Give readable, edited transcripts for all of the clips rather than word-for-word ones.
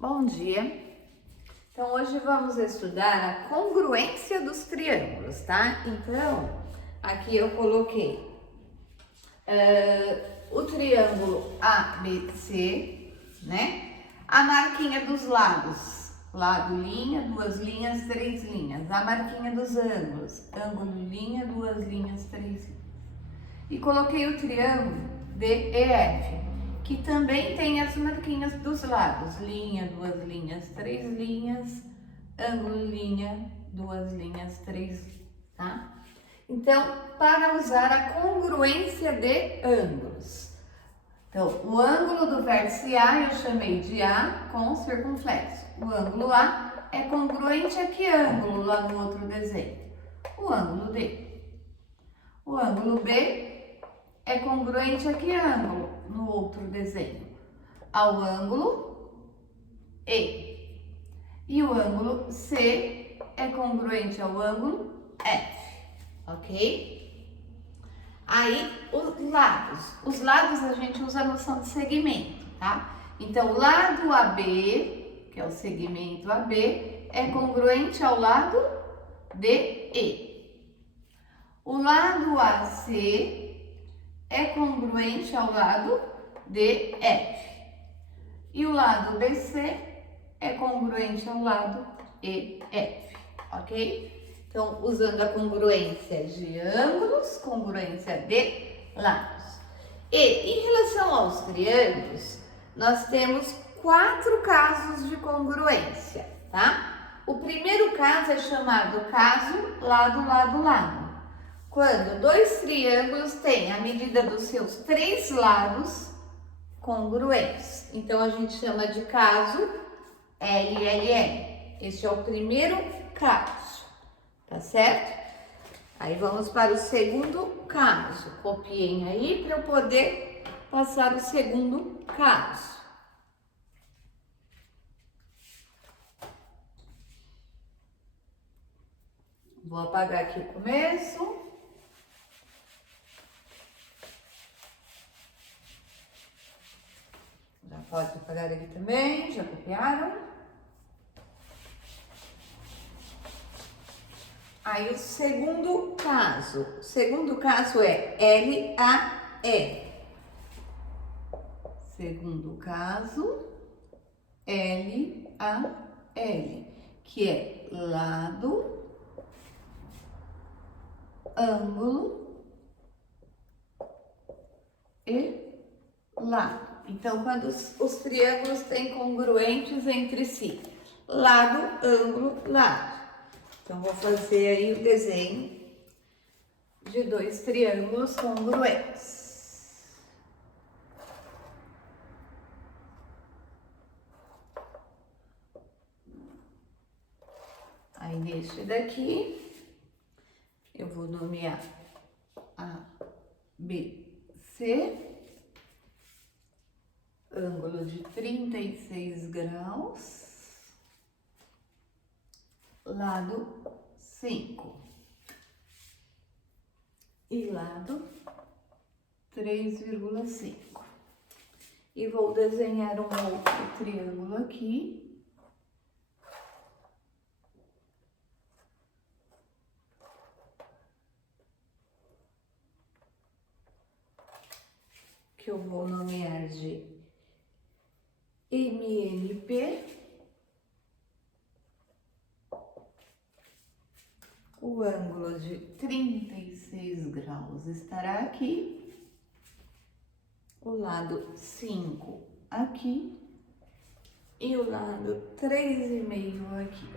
Bom dia! Então, hoje vamos estudar a congruência dos triângulos, tá? Então, aqui eu coloquei o triângulo ABC, né? A marquinha dos lados, lado, linha, duas linhas, três linhas. A marquinha dos ângulos, ângulo, linha, duas linhas, três linhas. E coloquei o triângulo DEF, que também tem as marquinhas dos lados, linha, duas linhas, três linhas, ângulo, linha, duas linhas, três, tá? Então, para usar a congruência de ângulos. Então, o ângulo do vértice A eu chamei de A com circunflexo. O ângulo A é congruente a que ângulo lá no outro desenho? O ângulo D. O ângulo B é congruente a que ângulo no outro desenho? Ao ângulo E. E o ângulo C é congruente ao ângulo F, ok? Aí, os lados a gente usa a noção de segmento, tá? Então, o lado AB, que é o segmento AB, é congruente ao lado DE. O lado AC é congruente ao lado DF. E o lado BC é congruente ao lado EF, ok? Então, usando a congruência de ângulos, congruência de lados. E em relação aos triângulos, nós temos 4 casos de congruência, tá? O primeiro caso é chamado caso lado, lado, lado. Quando dois triângulos têm a medida dos seus 3 lados congruentes. Então, a gente chama de caso LLL. Este é o primeiro caso, tá certo? Aí, vamos para o segundo caso. Copiem aí para eu poder passar o segundo caso. Vou apagar aqui o começo. Já pode apagar aqui também, já copiaram? Aí o segundo caso é LAE. Segundo caso, LAL, que é lado, ângulo e lado. Então, quando os triângulos têm congruentes entre si, lado, ângulo, lado. Então, vou fazer aí o desenho de dois triângulos congruentes. Aí, neste daqui, eu vou nomear A, B, C. Ângulo de 36 graus, lado 5 e lado 3,5. E vou desenhar um outro triângulo aqui. Que eu vou nomear de MNP, o ângulo de 36 graus estará aqui, o lado 5 aqui e o lado 3,5 aqui.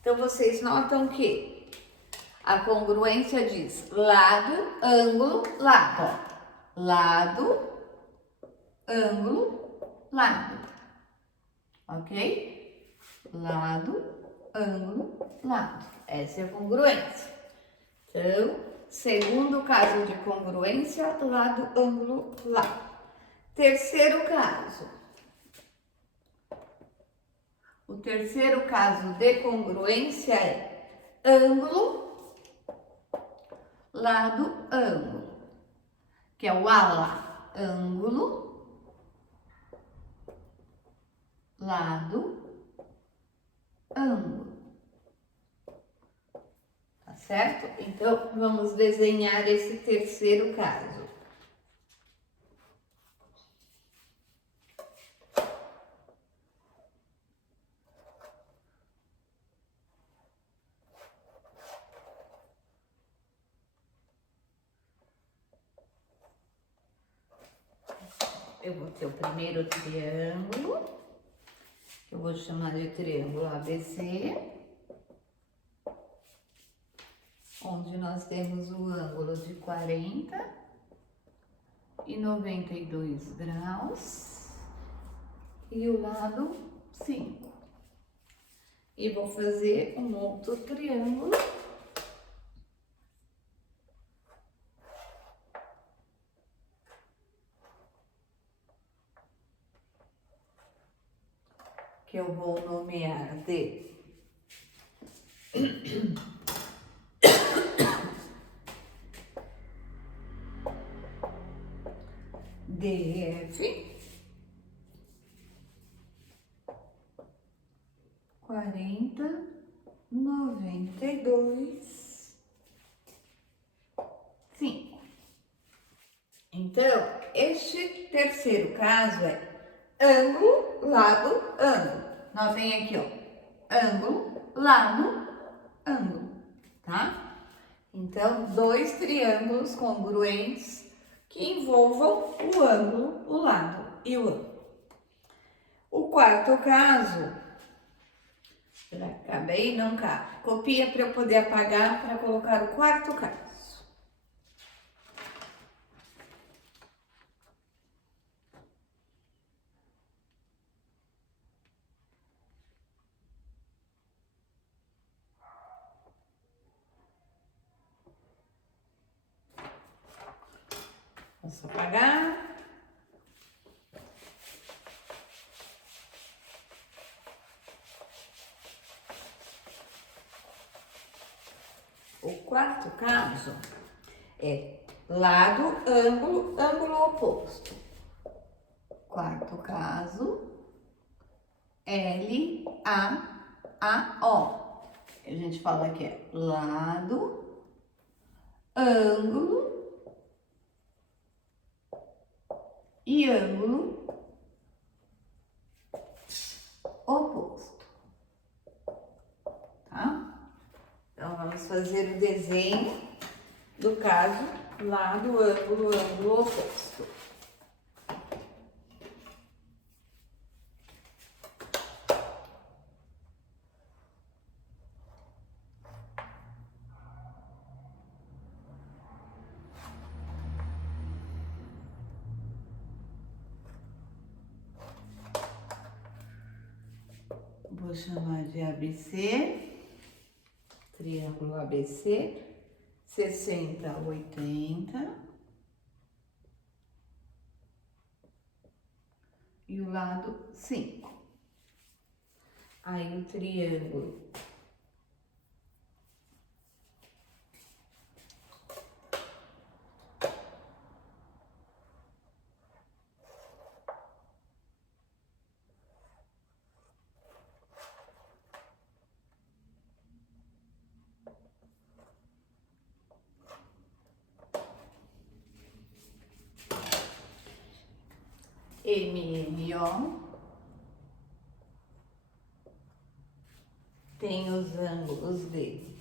Então, vocês notam que a congruência diz lado, ângulo, lado. Lado, ângulo, lado, ok? Lado, ângulo, lado. Essa é a congruência. Então, segundo caso de congruência, lado, ângulo, lado. Terceiro caso. O terceiro caso de congruência é ângulo, lado, ângulo, que é o ALA, ângulo, lado, ângulo. Tá certo? Então, vamos desenhar esse terceiro caso. Eu vou ter o primeiro triângulo, que eu vou chamar de triângulo ABC, onde nós temos o ângulo de 40 e 92 graus e o lado 5. E vou fazer um outro triângulo. Que eu vou nomear de DF 40, 92, 5. Então, este terceiro caso é ângulo, lado, ângulo. Notem aqui, ó, ângulo, lado, ângulo, tá? Então, dois triângulos congruentes que envolvam o ângulo, o lado e o ângulo. O quarto caso, cabe aí? Não cabe. Copia para eu poder apagar para colocar o quarto caso. Vamos apagar. O quarto caso é lado, ângulo, ângulo oposto. Quarto caso, L, A, O. A gente fala que é lado, ângulo e ângulo oposto, tá? Então, vamos fazer o desenho do caso lado, ângulo, ângulo oposto. Vou chamar de ABC, triângulo ABC, 60, 80. E o lado 5. Aí o triângulo MMO tem os ângulos de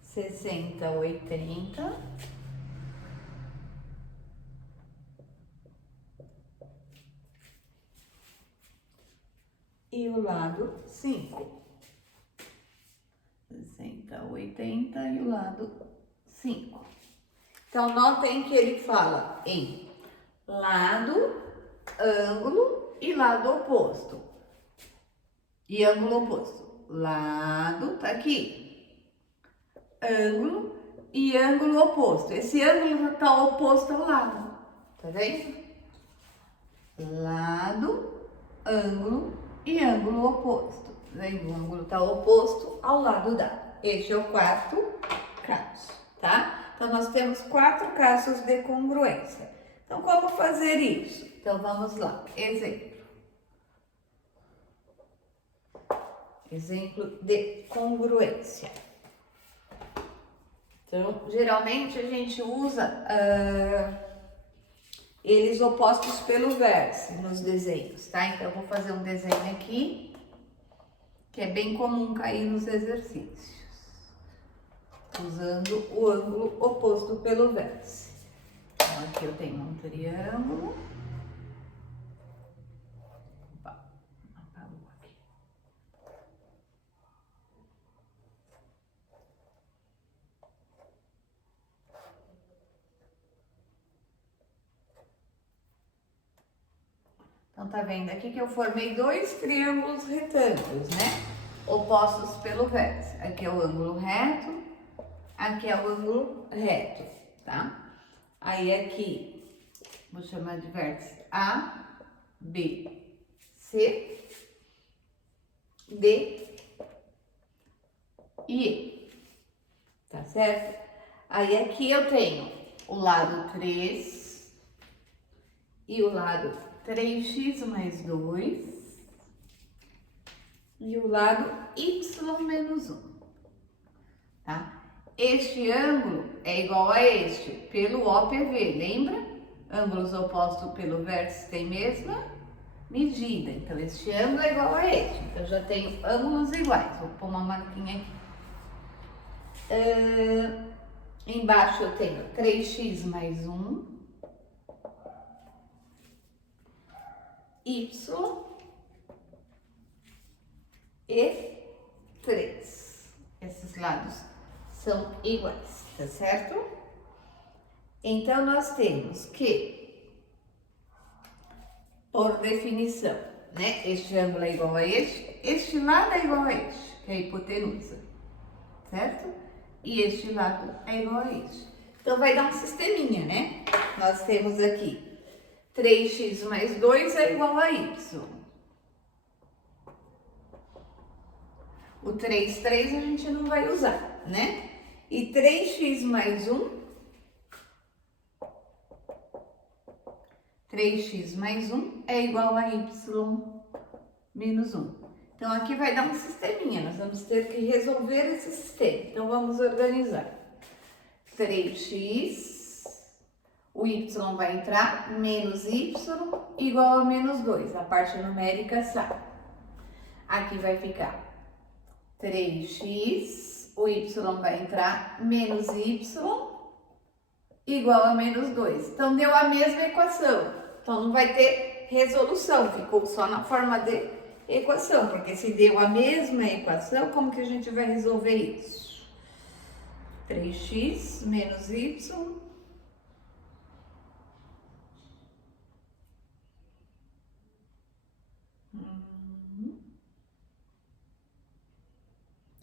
60, 80 e o lado 5. 60, 80 e o lado 5. Então, notem que ele fala em lado, ângulo e lado oposto. E ângulo oposto. Lado, tá aqui. Ângulo e ângulo oposto. Esse ângulo tá oposto ao lado. Tá vendo? Lado, ângulo e ângulo oposto. Tá vendo? O ângulo tá oposto ao lado da. Este é o quarto caso, tá? Então, nós temos 4 casos de congruência. Então, como fazer isso? Então, vamos lá. Exemplo. Exemplo de congruência. Então, geralmente a gente usa eles opostos pelo vértice nos desenhos, tá? Então, eu vou fazer um desenho aqui, que é bem comum cair nos exercícios, usando o ângulo oposto pelo vértice. Então, aqui eu tenho um triângulo. Opa, apagou aqui. Então, tá vendo aqui que eu formei dois triângulos retângulos, né? Opostos pelo vértice. Aqui é o ângulo reto, aqui é o ângulo reto, tá? Aí aqui, vou chamar de vértice A, B, C, D e E, tá certo? Aí aqui eu tenho o lado 3 e o lado 3x mais 2 e o lado y menos 1, tá? Este ângulo é igual a este pelo OPV, lembra? Ângulos opostos pelo vértice têm mesma medida, então este ângulo é igual a este. Então, eu já tenho ângulos iguais, vou pôr uma marquinha aqui. Embaixo eu tenho 3x mais 1, y e 3. Esses lados são iguais, tá certo? Então, nós temos que, por definição, né? Este ângulo é igual a este lado é igual a este, que é a hipotenusa, certo? E este lado é igual a este. Então, vai dar um sisteminha, né? Nós temos aqui 3x mais 2 é igual a y. O 3 a gente não vai usar, né? E 3x mais 1, 3x mais 1 é igual a y menos 1. Então, aqui vai dar um sisteminha, nós vamos ter que resolver esse sistema. Então, vamos organizar. 3x, o y vai entrar, menos y igual a menos 2, a parte numérica sai. Aqui vai ficar 3x, o y vai entrar, menos y igual a menos 2. Então, deu a mesma equação. Então, não vai ter resolução, ficou só na forma de equação, porque se deu a mesma equação, como que a gente vai resolver isso? 3x menos y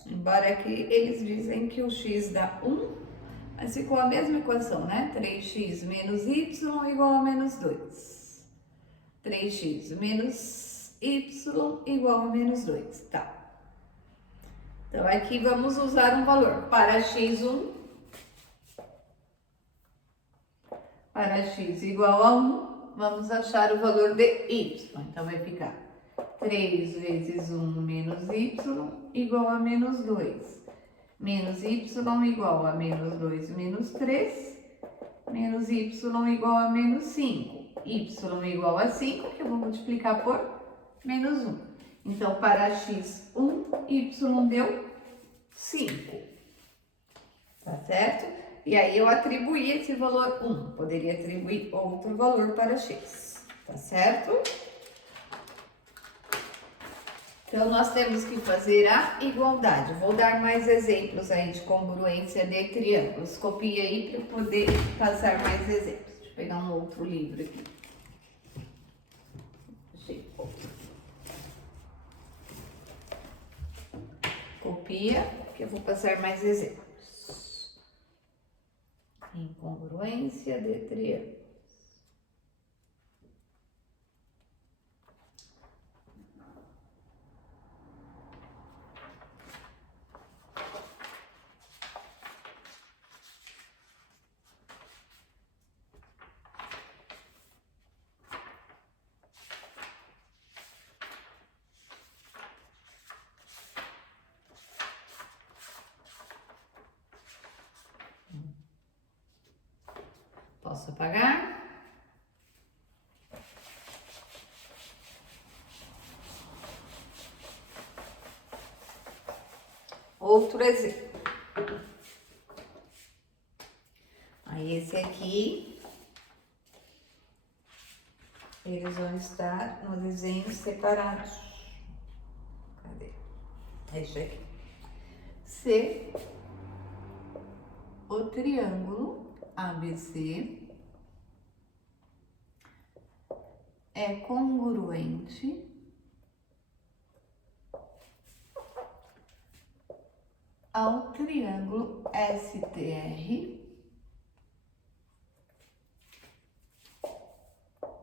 embora aqui eles dizem que o x dá 1, mas ficou a mesma equação, né? 3x menos y igual a menos 2. 3x menos y igual a menos 2, tá. Então, aqui vamos usar um valor para x1, para x igual a 1, vamos achar o valor de y. Então, vai ficar 3 vezes 1 menos y igual a menos 2. Menos y igual a menos 2 menos 3. Menos y igual a menos 5. Y igual a 5, que eu vou multiplicar por menos 1. Então, para x1, y deu 5. Tá certo? E aí, eu atribuí esse valor 1. Poderia atribuir outro valor para x. Tá certo? Então, nós temos que fazer a igualdade. Vou dar mais exemplos aí de congruência de triângulos. Copie aí para eu poder passar mais exemplos. Deixa eu pegar um outro livro aqui. Copia, que eu vou passar mais exemplos. Incongruência de triângulos. Posso apagar? Outro exemplo. Aí esse aqui, eles vão estar no desenho separados. Cadê? Esse aqui. Se o triângulo ABC é congruente ao triângulo STR,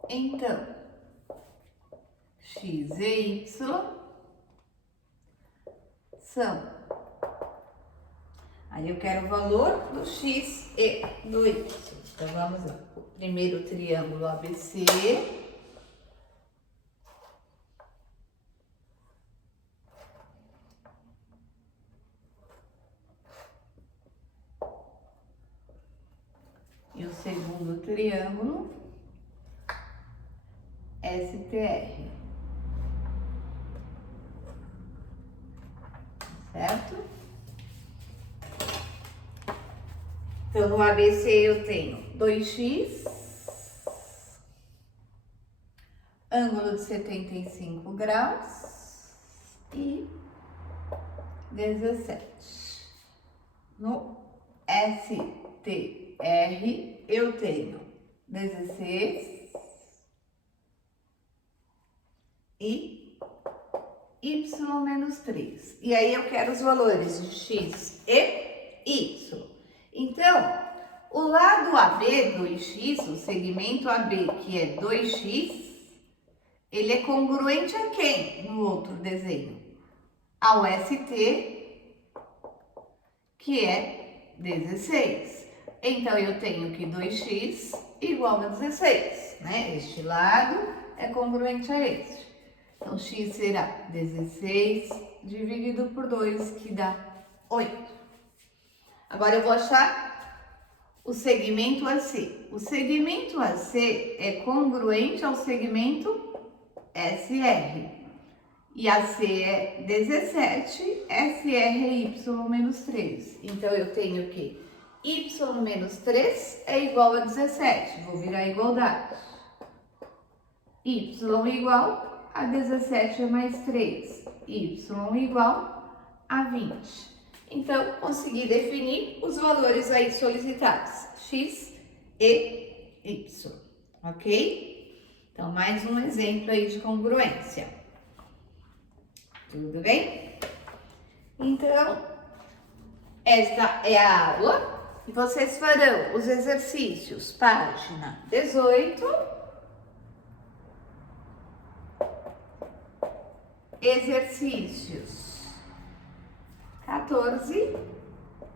então x e y são. Aí eu quero o valor do x e do y. Então vamos lá. O primeiro triângulo ABC. E o segundo triângulo, STR. Certo? Então, no ABC eu tenho 2x, ângulo de 75 graus e 17. No STR eu tenho 16 e y menos 3. E aí eu quero os valores de x e y. Então, o lado AB, 2x, o segmento AB, que é 2x, ele é congruente a quem no outro desenho? Ao ST, que é 16. Então, eu tenho que 2x igual a 16, né? Este lado é congruente a este. Então, x será 16 dividido por 2, que dá 8. Agora, eu vou achar o segmento AC. O segmento AC é congruente ao segmento SR. E AC é 17, SR é y menos 3. Então, eu tenho que y menos 3 é igual a 17. Vou virar a igualdade. Y igual a 17 mais 3. Y igual a 20. Então, consegui definir os valores aí solicitados, x e y, ok? Então, mais um exemplo aí de congruência. Tudo bem? Então, esta é a aula e vocês farão os exercícios, página 18, exercícios 14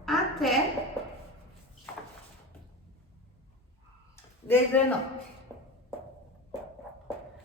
até 19.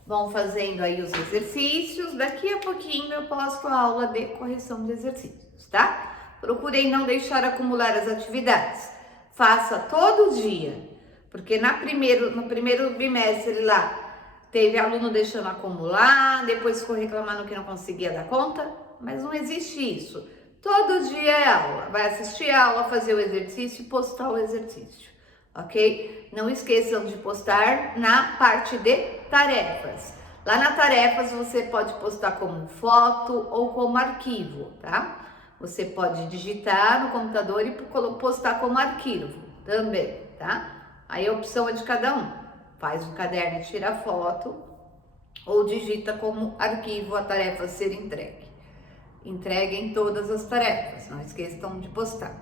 Vão fazendo aí os exercícios. Daqui a pouquinho eu posto a aula de correção de exercícios, tá? Procurem não deixar acumular as atividades. Faça todo dia, porque no primeiro bimestre lá, teve aluno deixando acumular, depois ficou reclamando que não conseguia dar conta, mas não existe isso. Todo dia é aula. Vai assistir a aula, fazer o exercício e postar o exercício, ok? Não esqueçam de postar na parte de tarefas. Lá na tarefas você pode postar como foto ou como arquivo, tá? Você pode digitar no computador e postar como arquivo também, tá? Aí a opção é de cada um. Faz um caderno e tira foto ou digita como arquivo a tarefa ser entregue. Entreguem todas as tarefas, não esqueçam de postar.